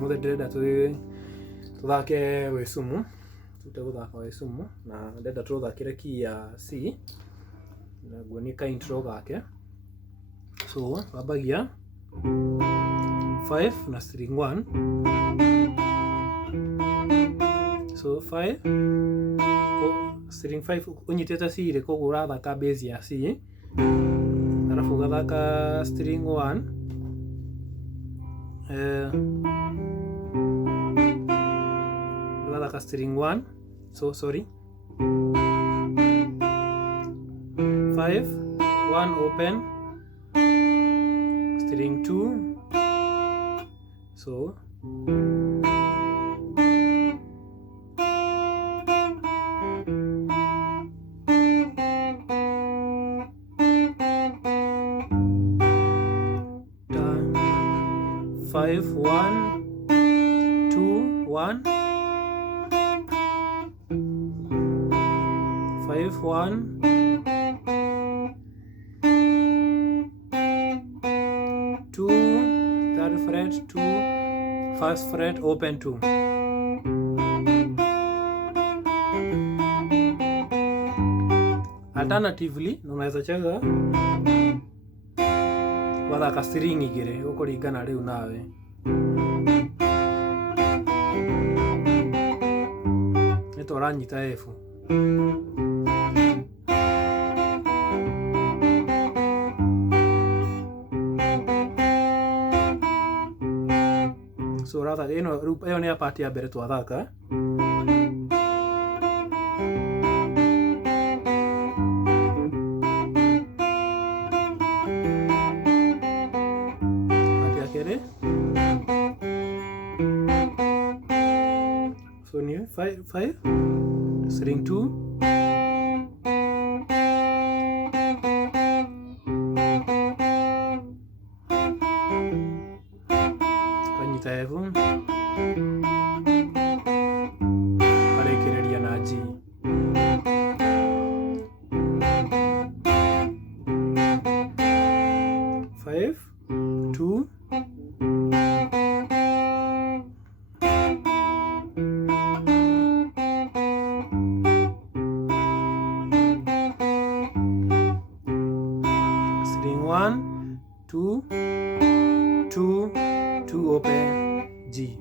Muthe ndĩrenda tũthake wĩ sumu, tũte gũthaka wĩ sumu, na ndĩrenda tũthakĩre key ya C, na nguonie ka intro gake. So wambagia 5 na string 1, so 5 string 5 ũnyitĩte C rĩ, koguo ũrathaka base ya C, arabu ũgathaka string 1 ugathaka string 1, so sorry 5 1 open, string 2, so five 1 2 1 5 1 2 third fret 2 first fret open 2. Alternatively unaweza cheza wathaka string igĩrĩ gũkũringana rĩu nawe. Nĩtũranyita F. So rather ĩyo nĩ part ya mbere twathaka. So ni 5 string 2, kanyita F, karekereria na G. String 1 2 2 2 open G.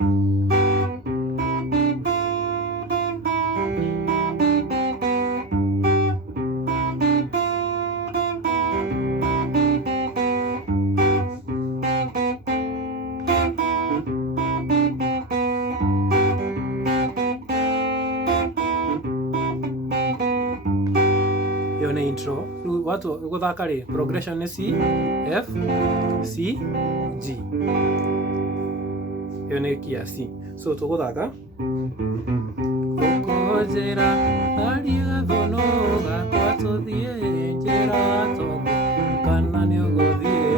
Hiyo ni intro. Watu guthaka ri progression ni C F C G. Hiyo ni key ya C. So tuguthaka kokojera aria thono gakwa tuthie njera to kana ni uguthie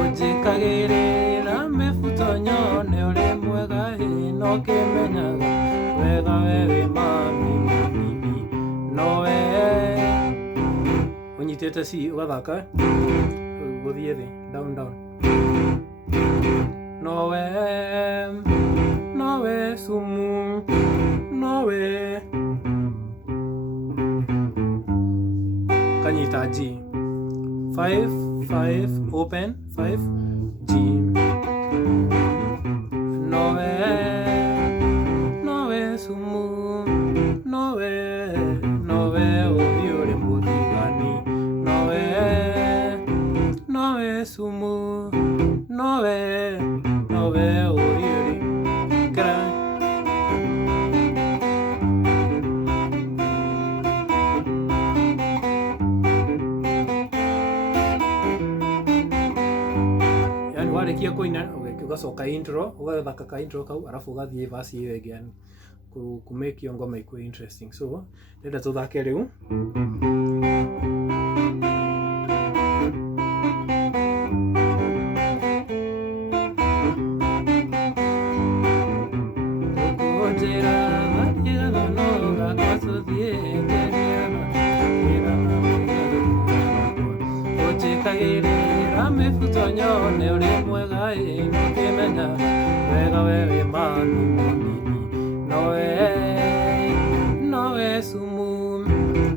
ujikagirira mefuto nyone uri mwega no kimenyaga wega wewe mami nowe unyitete C ugathaka guthie thi down down nowe sumu nowe kanyita G 5 5 open 5 G nowe sumu nowe oyore mudigani nowe sumu nowe oyore gran. Warĩkia kũina ũgacoka intro ũgathaka ka intro kau arafu ũgathiĩ verse ĩyo ĩngĩ yani ku make your ngoma ĩkue interesting. So ndĩrenda tũthake rĩu. Nyone uri mwega nukimenya wega wewe manu munini nowe sumu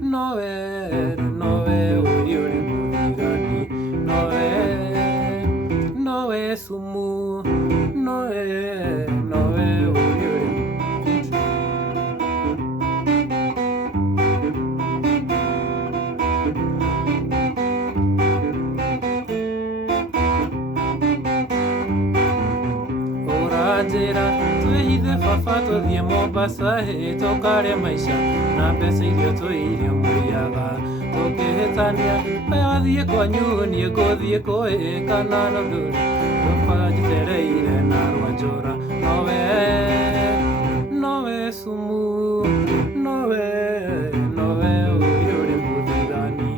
nowe uri muthigani nowe sumu nowe uri njĩra twĩhithe baba tũthiĩ Mombasa tũkare maica na mbeca irio twĩirio mũiyaga tũkĩhĩtania aya wathiĩ kwanyu niĩ ngũthiĩ kũĩ kana Rũndũri tũbanjĩtereire na Rwanjũra nowe sumu nowe ũrĩ mũthigani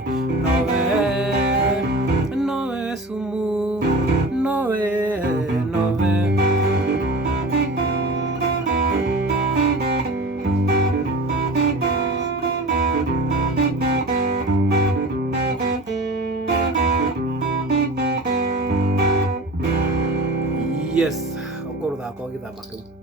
nowe sumu nowe yes, okorwo thako gĩthamba kĩu.